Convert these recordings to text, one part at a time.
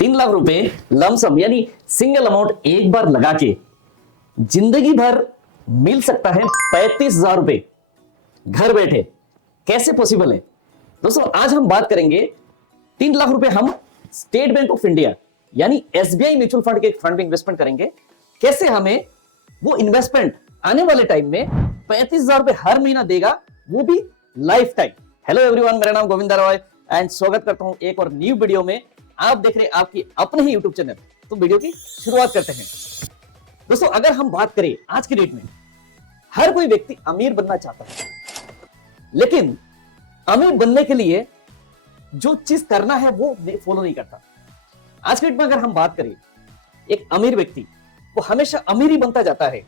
3 लाख रुपए लमसम यानी single amount एक बार लगा के जिंदगी भर मिल सकता है 35,000 रुपए घर बैठे। कैसे पॉसिबल है दोस्तों? आज हम बात करेंगे 3 लाख रुपए हम स्टेट बैंक ऑफ इंडिया यानी एसबीआई म्यूचुअल फंड के फंड में इन्वेस्टमेंट करेंगे। कैसे हमें वो इन्वेस्टमेंट आने वाले टाइम में 35,000 रुपए हर महीना देगा, वो भी लाइफ टाइम। हेलो एवरीवन, मेरा नाम गोविंदा रॉय एंड स्वागत करता हूं एक और न्यू वीडियो में। आप देख रहे हैं आपकी अपने ही यूट्यूब चैनल। तो वीडियो की शुरुआत करते हैं। दोस्तों, अगर हम बात करें आज की डेट में, हर कोई व्यक्ति अमीर बनना चाहता है, लेकिन अमीर बनने के लिए जो चीज करना है वो फॉलो नहीं करता। आज की डेट में अगर हम बात करें, एक अमीर व्यक्ति वो हमेशा अमीर ही बनता जाता है,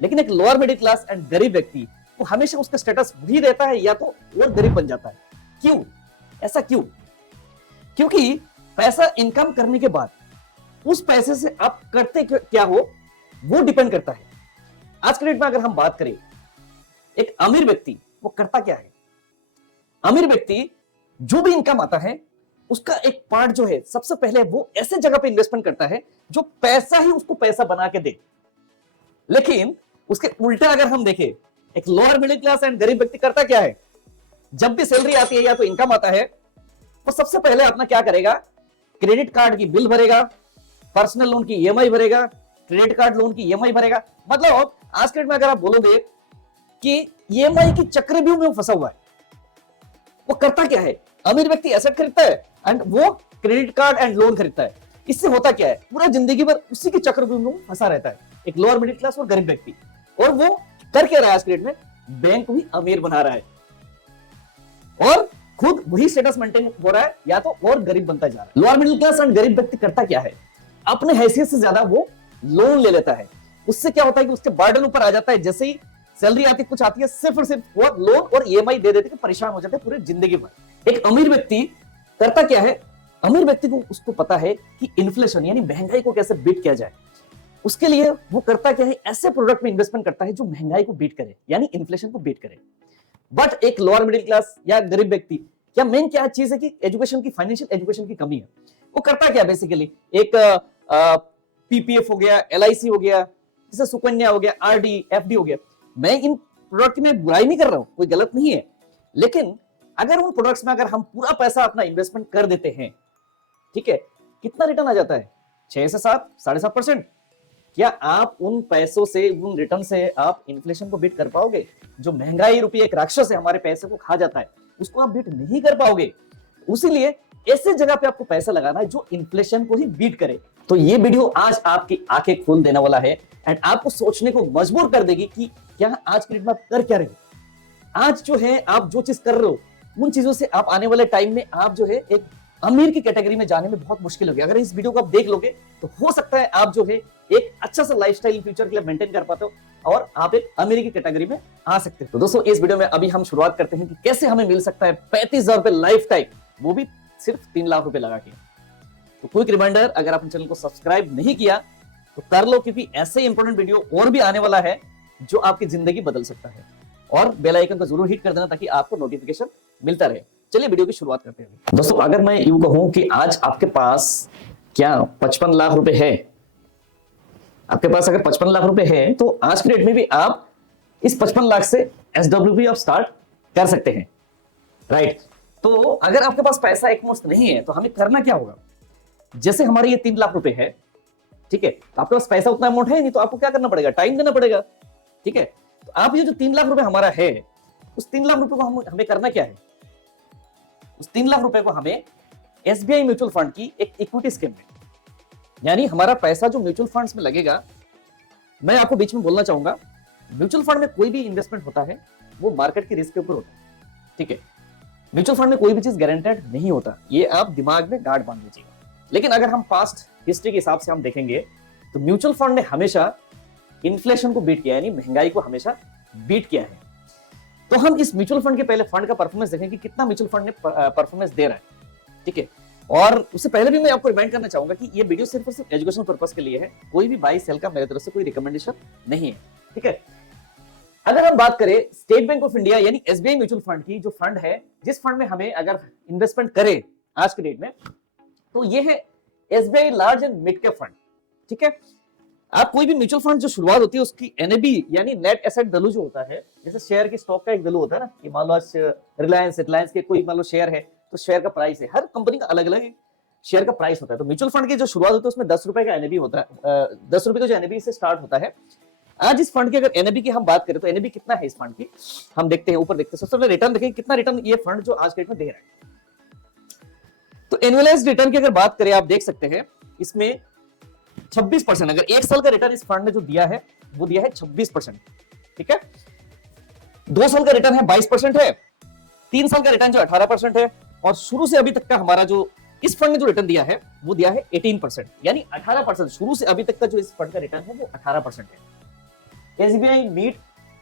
लेकिन एक लोअर मिडिल क्लास एंड गरीब व्यक्ति वो हमेशा उसका स्टेटस वही रहता है या तो और गरीब बन जाता है। क्यों? ऐसा क्यों? क्योंकि पैसा इनकम करने के बाद उस पैसे से आप करते क्या हो वो डिपेंड करता है। आज के डेट में अगर हम बात करें, एक अमीर व्यक्ति वो करता क्या है? अमीर व्यक्ति जो भी इनकम आता है उसका एक पार्ट जो है सबसे पहले वो ऐसे जगह पे इन्वेस्टमेंट करता है जो पैसा ही उसको पैसा बना के दे। लेकिन उसके उल्टा अगर हम देखें, एक लोअर मिडिल क्लास एंड गरीब व्यक्ति करता क्या है? जब भी सैलरी आती है या तो इनकम आता है, वो सबसे पहले अपना क्या करेगा? क्रेडिट कार्ड की बिल भरेगा, पर्सनल लोन की ईएमआई भरेगा, क्रेडिट कार्ड लोन की ईएमआई भरेगा। मतलब आज के डेट में अगर आप बोलोगे कि ईएमआई की चक्रव्यूह में फंसा हुआ है, वो करता क्या है? अमीर व्यक्ति एसेट खरीदता है एंड वो क्रेडिट कार्ड एंड लोन खरीदता है। इससे होता क्या है? पूरा जिंदगी भर उसी के चक्रव्यूह में फंसा रहता है, एक लोअर मिडिल क्लास और गरीब व्यक्ति। और वो कर क्या रहा है आज के डेट में? बैंक को ही अमीर बना रहा है और खुद वही स्टेटस मेंटेन हो रहा है या तो और गरीब बनता जा रहा है। लोअर मिडिल क्लास एंड गरीब व्यक्ति करता क्या है? अपने हैसियत से ज्यादा वो लोन ले लेता है। उससे क्या होता है कि उसके बर्डन ऊपर आ जाता है। जैसे ही सैलरी आती कुछ आती है, सिर्फ और सिर्फ वो लोन और ईएमआई दे देते परेशान हो जाते हैं पूरी जिंदगी भर। एक अमीर व्यक्ति करता क्या है? अमीर व्यक्ति को उसको पता है कि इन्फ्लेशन यानी महंगाई को कैसे बीट किया जाए। उसके लिए वो करता क्या है? ऐसे प्रोडक्ट में इन्वेस्टमेंट करता है जो महंगाई को बीट करे यानी इन्फ्लेशन को बीट करे। बट एक लोअर मिडिल क्लास या गरीब व्यक्ति, क्या मेन क्या चीज है कि एजुकेशन की, फाइनेंशियल एजुकेशन की कमी है। वो करता क्या बेसिकली? एक पीपीएफ हो गया, एलआईसी हो गया, जैसे सुकन्या हो गया, आरडी, एफडी हो गया। मैं इन प्रोडक्ट में बुराई नहीं कर रहा हूं, कोई गलत नहीं है, लेकिन अगर उन प्रोडक्ट्स में अगर हम पूरा पैसा अपना इन्वेस्टमेंट कर देते हैं, ठीक है, कितना रिटर्न आ जाता है? 6 से 7, 7.5%। क्या आप उन पैसों से, उन रिटर्न से आप इन्फ्लेशन को बीट कर पाओगे? जो महंगाई रूपी एक राक्षस है, हमारे पैसे को खा जाता है, उसको आप बीट नहीं कर पाओगे। उसीलिए ऐसे जगह पे आपको पैसा लगाना है जो इन्फ्लेशन को ही बीट करे। तो ये वीडियो आज आपकी आंखें खोल देने वाला है एंड आपको सोचने को मजबूर कर देगी कि क्या आज के डेट में आप कर क्या रहे हो। आज जो है आप जो चीज कर रहे हो, उन चीजों से आप आने वाले टाइम में आप जो है एक अमीर की कैटेगरी में जाने में बहुत मुश्किल होगी। अगर इस वीडियो को आप देख लोगे तो हो सकता है आप जो है एक अच्छा सा लाइफस्टाइल फ्यूचर के लिए मेंटेन कर पाते हो और आप एक अमीर की कैटेगरी में आ सकते हो। तो दोस्तों, इस वीडियो में अभी हम शुरुआत करते हैं कि कैसे हमें मिल सकता है 35,000 रुपए लाइफ टाइम, वो भी सिर्फ 3 लाख रुपए लगा के। तो क्विक रिमाइंडर, अगर आपने चैनल को सब्सक्राइब नहीं किया तो कर लो, क्योंकि ऐसे इंपॉर्टेंट वीडियो और भी आने वाला है जो आपकी जिंदगी बदल सकता है। और बेल आइकन को जरूर हिट कर देना ताकि आपको नोटिफिकेशन मिलता रहे। चलिए वीडियो की शुरुआत करते हैं। दोस्तों, अगर मैं यूं कहूं कि आज आपके पास क्या 55 लाख रुपए है, आपके पास अगर 55 लाख रुपए है तो आज के डेट में भी आप इस 55 लाख से एसडब्ल्यूपी आप स्टार्ट कर सकते हैं, राइट? तो अगर आपके पास पैसा एक मुश्त नहीं है तो हमें करना क्या होगा? जैसे हमारे ये 3 लाख रुपए है, ठीक है, तो आपके पास पैसा उतना अमाउंट है नहीं, तो आपको क्या करना पड़ेगा? टाइम देना पड़ेगा, ठीक है। तो आप ये जो 3 लाख रुपए हमारा है, उस 3 लाख रुपए को हमें करना क्या है? उस 3 लाख रुपए को हमें एसबीआई म्यूचुअल फंड की एक इक्विटी स्कीम में, यानी हमारा पैसा जो म्यूचुअल फंड्स में लगेगा। मैं आपको बीच में बोलना चाहूंगा, म्यूचुअल फंड में कोई भी इन्वेस्टमेंट होता है वो मार्केट की रिस्क के ऊपर होता है, ठीक है। म्यूचुअल फंड में कोई भी चीज गारंटेड नहीं होता, ये आप दिमाग में गांठ बांध लीजिएगा। लेकिन अगर हम पास्ट हिस्ट्री के हिसाब से हम देखेंगे तो म्यूचुअल फंड ने हमेशा इन्फ्लेशन को बीट किया, यानी महंगाई को हमेशा बीट किया है। तो हम इस म्यूचुअल फंड के पहले फंड का परफॉर्मेंस देखें कि कितना म्यूचुअल फंड ने परफॉर्मेंस दे रहा है, ठीक है। और उससे पहले भी मैं आपको रिमाइंड करना चाहूंगा कि ये वीडियो सिर्फ और सिर्फ एजुकेशनल पर्पस के लिए है, कोई भी बाई सेल का मेरे तरफ से कोई रिकमेंडेशन नहीं है, ठीक है। अगर हम बात करें स्टेट बैंक ऑफ इंडिया यानी एसबीआई म्यूचुअल फंड की, जो फंड है, जिस फंड में हमें अगर इन्वेस्टमेंट करें आज के डेट में, तो ये है SBI large and mid cap fund. ठीक है, आप कोई भी म्यूचुअल फंड जो शुरुआत होती है उसकी एनएबी यानी नेट एसेट वैल्यू जो होता है, जैसे शेयर की स्टॉक का एक वैल्यू होता है ना, कि मान लो आज रिलायंस के कोई मान लो शेयर है तो शेयर का प्राइस है, हर कंपनी का अलग अलग शेयर का प्राइस होता है। तो म्यूचुअल फंड की जो शुरुआत होती है उसमें 10 रुपए का एनएबी होता है, 10 रुपए का जो एनएबी से स्टार्ट होता है। आज इस फंड की अगर एनएबी की हम बात करें तो एनएबी कितना है इस फंड की, हम देखते हैं, ऊपर देखते हैं। सबसे पहले रिटर्न देखें, कितना रिटर्न ये फंड जो आज के डेट में दे रहा है। तो एनुअलाइज्ड रिटर्न की अगर बात करें, आप देख सकते हैं इसमें 26%। अगर एक साल का रिटर्न इस फंड ने जो दिया है वो दिया है 26%। ठीक है, 2 साल का रिटर्न है 22% है, 3 साल का रिटर्न जो 18% है, और शुरू से अभी तक का हमारा जो इस फंड ने जो रिटर्न दिया है वो दिया है 18%, यानी 18%। शुरू से अभी तक का जो इस फंड का रिटर्न है वो 18% है। SBI mid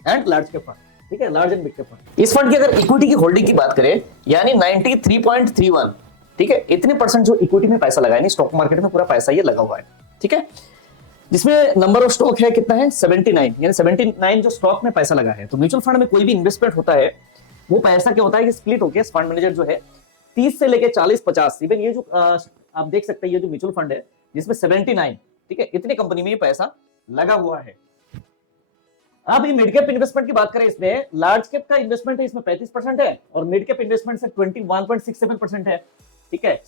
and large cap fund. ठीक है, large and mid cap fund. इस फंड की अगर इक्विटी की होल्डिंग की बात करें, यानी 93.31, ठीक है, इतने परसेंट जो इक्विटी में पैसा लगा है, स्टॉक मार्केट में पूरा पैसा ये लगा हुआ है। ठीक है, जिसमें नंबर ऑफ स्टॉक है कितना है 79, यानी 79 जो स्टॉक में पैसा लगा है। तो म्यूचुअल फंड में कोई भी इन्वेस्टमेंट होता है वो पैसा क्या होता है कि स्प्लिट होकर फंड मैनेजर जो है 30 से लेके 40-50, इवन ये जो आप देख सकते हैं ये जो म्यूचुअल फंड है जिसमें 79, ठीक है, इतने कंपनी में ये पैसा लगा हुआ है। अब ये मिड कैप इन्वेस्टमेंट की बात करें, इसमें लार्ज कैप का इन्वेस्टमेंट है इसमें 35% है, और मिड कैप इन्वेस्टमेंट से 21.67% है। ठीक है,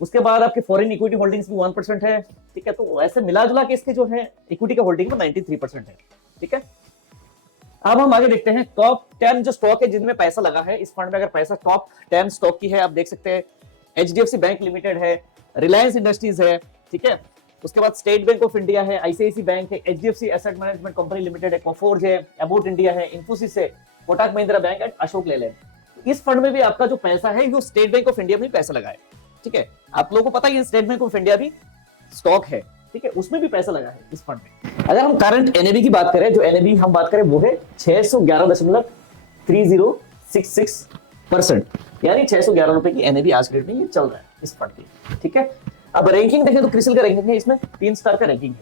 उसके बाद आपके फॉरेन इक्विटी होल्डिंग्स भी 1% है। ठीक है, तो ऐसे मिला जुला के इसके जो है इक्विटी का होल्डिंग में 93% है। ठीक है, अब हम आगे देखते हैं टॉप 10 जो स्टॉक है जिनमें पैसा लगा है इस फंड में। अगर पैसा टॉप 10 स्टॉक की है, आप देख सकते हैं एचडीएफसी बैंक लिमिटेड है, रिलायंस इंडस्ट्रीज है, ठीक है, उसके बाद स्टेट बैंक ऑफ इंडिया है, आईसीआईसी बैंक है, HDFC asset management company limited है, कोफोर्ज है, अबाउट इंडिया है, इंफोसिस है, कोटक महिंद्रा बैंक एंड अशोक लेलैंड। इस फंड में भी आपका जो पैसा है वो स्टेट बैंक ऑफ इंडिया में पैसा लगा है। ठीक है, आप लोगों को पता है स्टेट बैंक ऑफ इंडिया भी स्टॉक है। ठीक है, उसमें भी पैसा लगा है इस फंड में। अगर हम करंट एनएबी की बात करें, जो एनएबी हम बात करें वो है 611.3066%, यानी 611 रुपए की एनएबी आज के डेट में ये चल रहा है इस फंड की। ठीक है, अब रैंकिंग देखें तो क्रिसिल का रैंकिंग है, इसमें 3 स्टार का रैंकिंग है।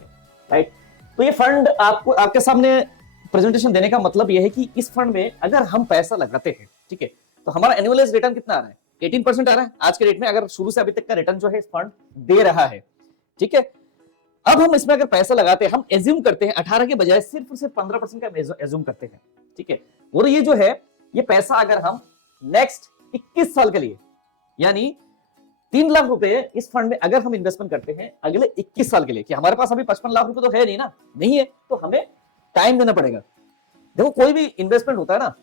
राइट, तो ये फंड आपको आपके सामने प्रेजेंटेशन देने का मतलब यह है कि इस फंड में अगर हम पैसा लगाते हैं, ठीक है, तो हमारा एनुअलाइज्ड रिटर्न कितना आ रहा है, 18% आ रहा है आज के डेट में, अगर शुरू से अभी तक का रिटर्न जो है इस फंड दे रहा है। ठीक है, अब हम इसमें अगर पैसा लगाते हैं, हम एज्यूम करते हैं 18 के बजाय सिर्फ 15% का एज्यूम करते हैं। ठीक है, और ये जो है ये पैसा अगर हम नेक्स्ट 21 साल के लिए, यानी 3 लाख रुपए इस फंड में अगर हम इन्वेस्टमेंट करते हैं अगले 21 साल के लिए, कि हमारे पास अभी 55 लाख रुपए तो है नहीं ना, नहीं है, तो हमें टाइम देना पड़ेगा। देखो कोई भी इन्वेस्टमेंट होता है ना,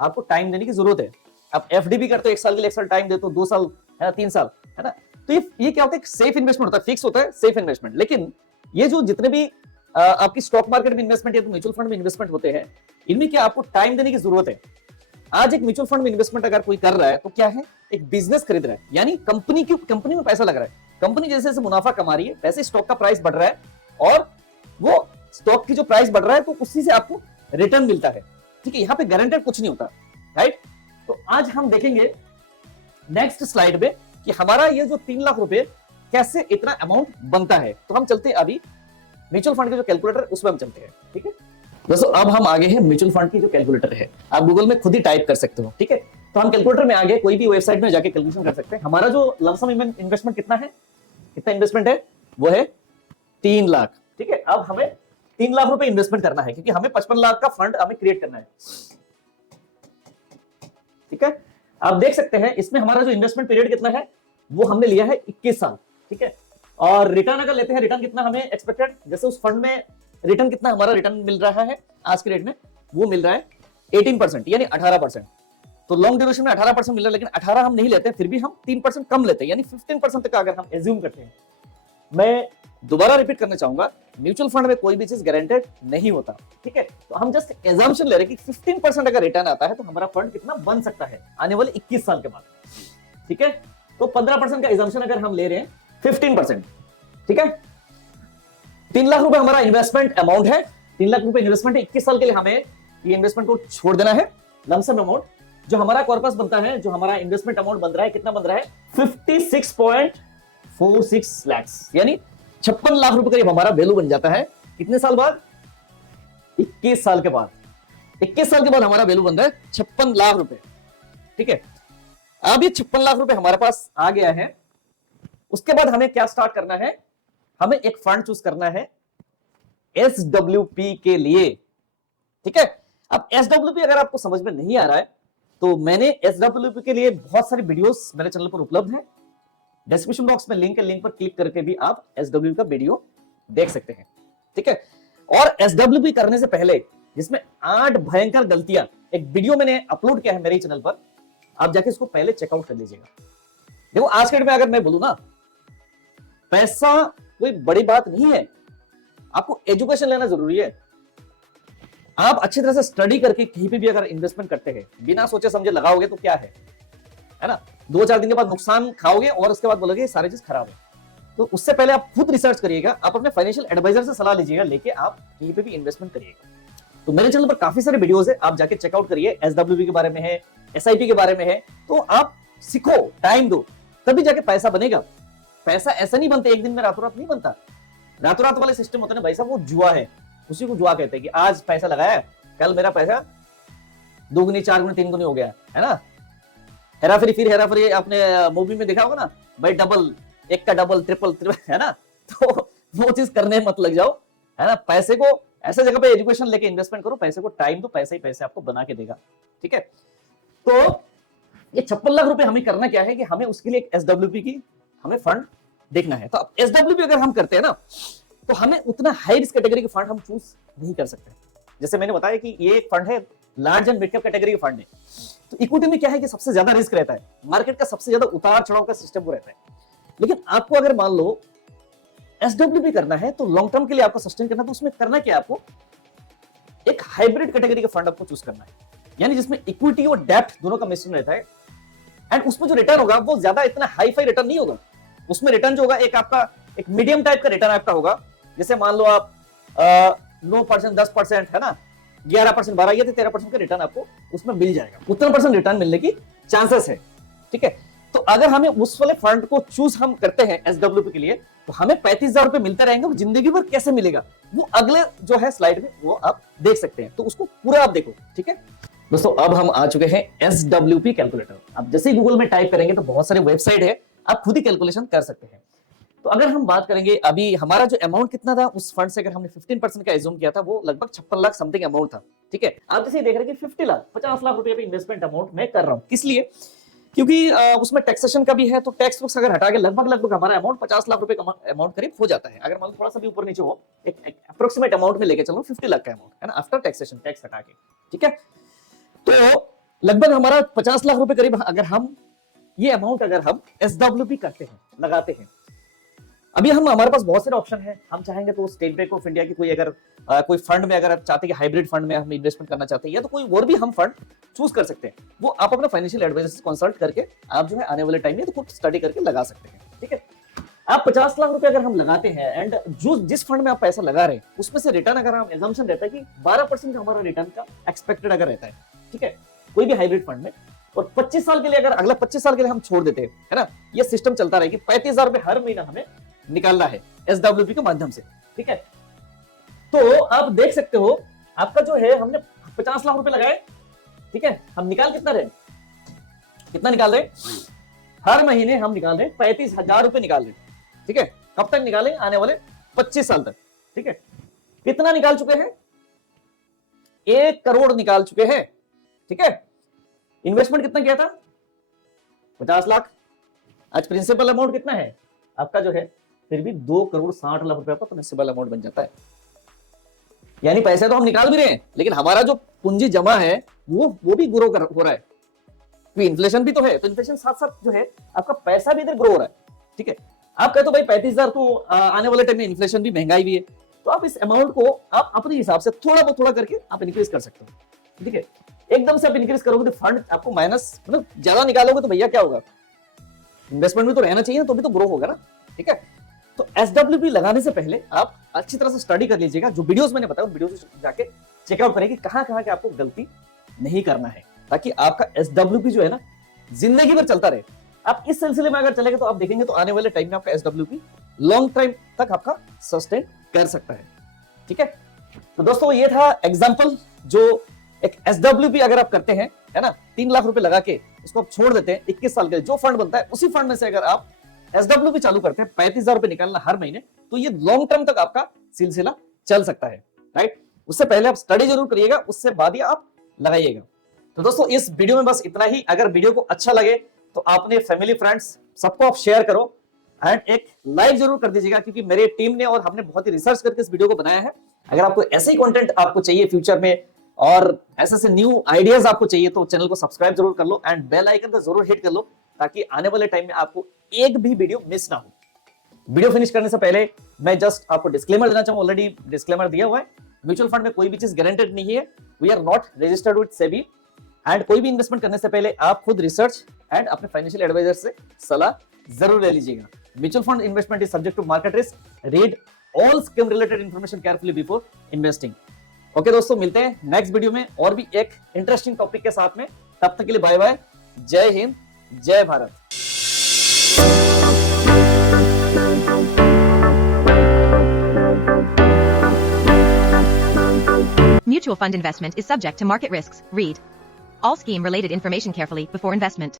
आपको टाइम देने की जरूरत है। आप एफडी भी करते हो 1 साल के लिए, 1 साल टाइम देते हो, 2 साल है ना, 3 साल है ना, तो ये क्या होता है, सेफ इन्वेस्टमेंट होता है, फिक्स होता है, सेफ इन्वेस्टमेंट। लेकिन ये जो जितने भी आपकी स्टॉक मार्केट में इन्वेस्टमेंट या तो म्यूचुअल फंड में इन्वेस्टमेंट होते हैं, इनमें क्या आपको टाइम देने की जरूरत है। आज एक म्यूचुअल फंड में इन्वेस्टमेंट अगर कोई कर रहा है तो क्या है, एक बिजनेस खरीद रहा है, यानी कंपनी में पैसा लग रहा है। कंपनी जैसे जैसे मुनाफा कमा रही है वैसे स्टॉक का प्राइस बढ़ रहा है, और वो स्टॉक की जो प्राइस बढ़ रहा है तो उसी से आपको रिटर्न मिलता है। ठीक है, यहाँ पे गारंटेड कुछ नहीं होता। राइट, तो आज हम देखेंगे नेक्स्ट स्लाइड में कि हमारा ये जो 3 लाख रुपए कैसे इतना अमाउंट बनता है। तो हम चलते हैं अभी म्यूचुअल फंड के जो कैलकुलेटर उसमें हम चलते हैं। ठीक है दोस्तों, अब हम आगे हैं म्यूचुअल फंड की जो कैलकुलेटर है, आप गूगल में खुद ही टाइप कर सकते हो। ठीक है, तो हम कैलकुलेटर में आगे कोई भी वेबसाइट में जाके कैलकुलेशन कर सकते हैं। हमारा जो लमसम इन्वेस्टमेंट कितना है, कितना इन्वेस्टमेंट है, वो है 3 लाख। ठीक है, अब हमें 3 लाख रुपए इन्वेस्टमेंट करना है, क्योंकि हमें 55 लाख का फंड हमें क्रिएट करना है। ठीक है, आप देख सकते हैं इसमें हमारा जो इन्वेस्टमेंट पीरियड कितना है, वो हमने लिया है 21 साल। ठीक है, और रिटर्न अगर लेते हैं, रिटर्न कितना हमें एक्सपेक्टेड, जैसे उस फंड में रिटर्न कितना हमारा रिटर्न मिल रहा है आज के रेट में, वो मिल रहा है 18%, यानी 18%। तो लॉन्ग ड्यूरेशन में 18% मिल रहा है, लेकिन 18 हम नहीं लेते, फिर भी हम 3% कम लेते हैं, यानी 15% तक अगर हम एज्यूम करते हैं। मैं दोबारा रिपीट करना चाहूंगा, म्यूचुअल फंड में कोई भी चीज गारंटेड नहीं होता। ठीक है, तो हम जस्ट एजम्पशन ले रहे हैं कि 15% अगर रिटर्न आता है तो हमारा फंड कितना बन सकता है आने वाले 21 साल के बाद। ठीक है, तो 15% का एजम्पशन अगर हम ले रहे हैं 15%। ठीक है, 3 लाख रुपए हमारा इन्वेस्टमेंट अमाउंट है, 3 लाख रुपए इन्वेस्टमेंट है, 21 साल के लिए हमें ये इन्वेस्टमेंट को छोड़ देना है। लमसम अमाउंट जो हमारा कॉर्पस बनता है, जो हमारा इन्वेस्टमेंट अमाउंट बन रहा है, कितना बन रहा है 56.46 लाख, यानी 56 लाख रुपए करीब हमारा वैल्यू बन जाता है। कितने साल बाद, 21 साल के बाद। 21 साल के बाद हमारा वैल्यू बन रहा है 56 लाख रुपए। ठीक है, अब ये 56 लाख रुपए हमारे पास आ गया है, उसके बाद हमें क्या स्टार्ट करना है, हमें एक फंड चूज करना है SWP के लिए। ठीक है, अब SWP अगर आपको समझ में नहीं आ रहा है तो मैंने SWP के लिए बहुत सारी वीडियोस मेरे चैनल पर उपलब्ध है। डिस्क्रिप्शन बॉक्स में लिंक है, लिंक पर क्लिक करके भी आप SWP का वीडियो देख सकते हैं। ठीक है, और SWP करने से पहले जिसमें 8 भयंकर गलतियां, एक वीडियो मैंने अपलोड किया है मेरे चैनल पर, आप जाके इसको पहले चेकआउट कर लीजिएगा। देखो आज के डेट में अगर मैं बोलूं ना, पैसा कोई बड़ी बात नहीं है, आपको एजुकेशन लेना जरूरी है। आप अच्छी तरह से स्टडी करके कहीं पे भी अगर इन्वेस्टमेंट करते हैं, बिना सोचे समझे लगाओगे तो क्या है ना, 2-4 दिन के बाद नुकसान खाओगे और उसके बाद बोलोगे सारी चीज खराब है। तो उससे पहले आप खुद रिसर्च करिएगा, आप अपने फाइनेंशियल एडवाइजर से सलाह लीजिएगा, लेके आप कहीं पे भी इन्वेस्टमेंट करिएगा। तो मेरे चैनल पर काफी सारे वीडियोस है, आप जाके चेकआउट करिए। SWP के बारे में है, SIP के बारे में है, तो आप सीखो, टाइम दो, तभी जाके पैसा बनेगा। पैसा ऐसा नहीं बनता एक दिन में, रातों रात नहीं बनता। रातों रात वाले सिस्टम होता है ना भाई साहब, वो जुआ है, उसी को जुआ कहते हैं कि आज पैसा लगाया, कल मेरा पैसा 2 गुनी 4 गुनी 3 गुनी हो गया, है ना। हेराफेरी, फिर हेराफेरी आपने मूवी में देखा होगा ना भाई, डबल, एक का डबल, ट्रिपल, है ना। तो वो चीज करने मत लग जाओ, है ना। पैसे को ऐसे जगह पे एजुकेशन लेके इन्वेस्टमेंट करो, पैसे को टाइम दो, पैसे ही पैसे आपको बना के देगा। ठीक है, तो ये 56 लाख रुपए हमें करना क्या है कि हमें उसके लिए एक SWP की हमें फंड देखना है। तो अब SWP अगर हम करते हैं ना, तो हमें उतना हाई रिस्क कैटेगरी के फंड हम चूज नहीं कर सकते। जैसे मैंने बताया कि ये एक फंड है, large and mid cap category का फंड है। तो इक्विटी में क्या है कि सबसे ज्यादा रिस्क रहता है, मार्केट का सबसे ज्यादा उतार चढ़ाव का सिस्टम वो रहता है। लेकिन आपको अगर मान लो SWP करना है, तो लॉन्ग टर्म के लिए आपको सस्टेन करना है, तो उसमें करना क्या है, आपको एक हाइब्रिड कैटेगरी का फंड आपको चूज करना है, यानी जिसमें इक्विटी और डेब्ट दोनों का मिश्रण रहता है। एंड उसमें जो रिटर्न होगा वो ज्यादा इतना हाई फाई रिटर्न नहीं होगा। उसमें रिटर्न जो होगा एक आपका एक मीडियम टाइप का रिटर्न आपका होगा। जैसे मान लो आप 9%, 10%, है ना, 11%, 12 या 13% का रिटर्न आपको उसमें मिल जाएगा। उतना परसेंट रिटर्न मिलने की चांसेस है। ठीक है, तो अगर हमें उस वाले फंड को चूज हम करते हैं SWP के लिए, तो हमें 35,000 रुपए मिलते रहेंगे। वो जिंदगी भर कैसे मिलेगा, वो अगले जो है स्लाइड में वो आप देख सकते हैं, तो उसको पूरा आप देखो। ठीक है दोस्तों, अब हम आ चुके हैं SWP कैलकुलेटर। अब जैसे ही गूगल में टाइप करेंगे तो बहुत सारे वेबसाइट है, आप खुद ही कैलकुलेशन कर सकते हैं। तो अगर हम बात करेंगे अभी हमारा जो अमाउंट कितना था उस फंड से, अगर हमने 15% का एज्यूम किया था, वो लगभग 56 लाख समथिंग अमाउंट था। ठीक है, आप जैसे देख रहे हैं कि 50 लाख 50 लाख रुपए पे इन्वेस्टमेंट अमाउंट मैं कर रहा हूं। किस लिए, क्योंकि उसमें टैक्सेशन का भी है, तो टैक्स बुक्स अगर हटा के लगभग हमारा अमाउंट 50 लाख रुपए का अमाउंट करीब हो जाता है। अगर मान लो थोड़ा सा भी ऊपर नीचे हो, एक अप्रोक्सीमेट अमाउंट में लेके चलो 50 लाख का अमाउंट, है ना, आफ्टर टैक्सेशन, टैक्स हटा के। ठीक है, तो लगभग हमारा 50 लाख रुपए करीब, अगर हम ये अमाउंट अगर हम SWP करते हैं, लगाते हैं। अभी हम हमारे पास बहुत सारे ऑप्शन है। हम चाहेंगे तो स्टेट बैंक ऑफ इंडिया की कोई अगर कोई फंड में, अगर आप चाहते हैं कि हाइब्रिड फंड में हम इन्वेस्टमेंट करना चाहते हैं, या तो कोई और भी हम फंड चूज कर सकते हैं। वो आप अपना फाइनेंशियल एडवाइजर से कंसल्ट करके आप जो है आने वाले टाइम में तो खुद स्टडी करके लगा सकते हैं। ठीक है, आप 50 लाख रुपए अगर हम लगाते हैं, एंड जो जिस फंड में आप पैसा लगा रहे हैं उसमें से रिटर्न, अगर हम एजम्पशन रहता है कि 12% का हमारा रिटर्न का एक्सपेक्टेड अगर रहता है, ठीक है, कोई भी हाइब्रिड फंड में, और 25 साल के लिए, अगर अगला 25 साल के लिए हम छोड़ देते हैं, है ना, ये सिस्टम चलता रहे कि 35,000 रुपए हर महीना हमें निकालना है SWP के माध्यम से। ठीक है, तो आप देख सकते हो आपका जो है, हमने 50 लाख रुपए लगाए। ठीक है, हम निकाल कितना रहे, कितना निकाल रहे, हर महीने हम निकाल रहे 35,000 रुपए निकाल रहे। ठीक है, कब तक निकालें, आने वाले 25 साल तक। ठीक है, कितना निकाल चुके हैं, 1 करोड़ निकाल चुके हैं। ठीक है, इन्वेस्टमेंट कितना किया था, 50 लाख। आज प्रिंसिपल अमाउंट कितना है आपका जो है, फिर भी 2 करोड़ 60 लाख रुपए का प्रिंसिपल अमाउंट बन जाता है। यानी पैसे तो हम निकाल भी रहे हैं, लेकिन हमारा जो पूंजी जमा है वो भी ग्रो हो रहा है। इन्फ्लेशन भी तो है, तो इन्फ्लेशन साथ साथ जो है आपका पैसा भी इधर ग्रो हो रहा है। ठीक है, आप कहते हो भाई 35,000 तो आने वाले टाइम में इन्फ्लेशन भी, महंगाई भी है, तो आप इस अमाउंट को आप अपने हिसाब से थोड़ा करके आप इंक्रीज कर सकते हो। ठीक है, एकदम से आप इंक्रीज करोगे तो फंड आपको माइनस, मतलब ज्यादा निकालोगे तो भैया क्या होगा, इन्वेस्टमेंट में तो रहना चाहिए, तो भी तो ग्रो होगा ना। ठीक है, तो SWP लगाने से पहले आप अच्छी तरह से स्टडी कर लीजिएगा। जो वीडियोस मैंने बताया उन वीडियोस जाके चेकआउट करेंगे कहां कहां के आपको गलती नहीं करना है, ताकि आपका SWP जो है ना जिंदगी भर चलता रहे। आप इस सिलसिले में अगर चलेंगे तो आप देखेंगे तो आने वाले टाइम में आपका SWP लॉन्ग टाइम तक आपका सस्टेन कर सकता है। ठीक है, तो दोस्तों ये था एग्जाम्पल, जो एक SWP अगर आप करते हैं, है ना, 3 लाख रुपए लगा के इसको आप छोड़ देते हैं 21 साल के लिए, जो फंड बनता है उसी फंड में से अगर आप SW भी चालू करते हैं 35,000 रुपए निकालना हर महीने, तो ये लॉन्ग टर्म तक आपका सिलसिला चल सकता है, राइट। उससे पहले आप स्टडी जरूर करिएगा, उससे बाद ही आप लगाइएगा। तो दोस्तों इस वीडियो में बस इतना ही। अगर वीडियो को अच्छा लगे तो अपने फैमिली फ्रेंड्स सबको आप शेयर करो एंड एक लाइक जरूर कर दीजिएगा, क्योंकि मेरे टीम ने और हमने बहुत ही रिसर्च करके इस वीडियो को बनाया है। अगर आपको ऐसे ही कंटेंट आपको चाहिए फ्यूचर में और ऐसे न्यू आइडियाज आपको चाहिए तो चैनल को सब्सक्राइब जरूर कर लो एंड बेल आइकन को जरूर हिट कर लो, ताकि आने वाले टाइम में आपको एक भी वीडियो मिस ना हो। वीडियो फिनिश करने से पहले मैं जस्ट आपको डिस्क्लेमर देना चाहूंगा, ऑलरेडी डिस्क्लेमर दिया हुआ है। म्यूचुअल फंड में कोई भी चीज गारंटेड नहीं है, we are not registered with SEBI and कोई भी इन्वेस्टमेंट करने से पहले आप खुद रिसर्च एंड अपने फाइनेंशियल एडवाइजर से सलाह जरूर ले लीजिएगा। Mutual fund investment is subject to market risk, read all scheme related information carefully before investing. Okay दोस्तों, मिलते हैं नेक्स्ट वीडियो में और भी एक इंटरेस्टिंग टॉपिक के साथ में। तब तक के लिए बाय बाय, जय हिंद, जय Bharat. Mutual fund investment is subject to market risks. Read all scheme related information carefully before investment.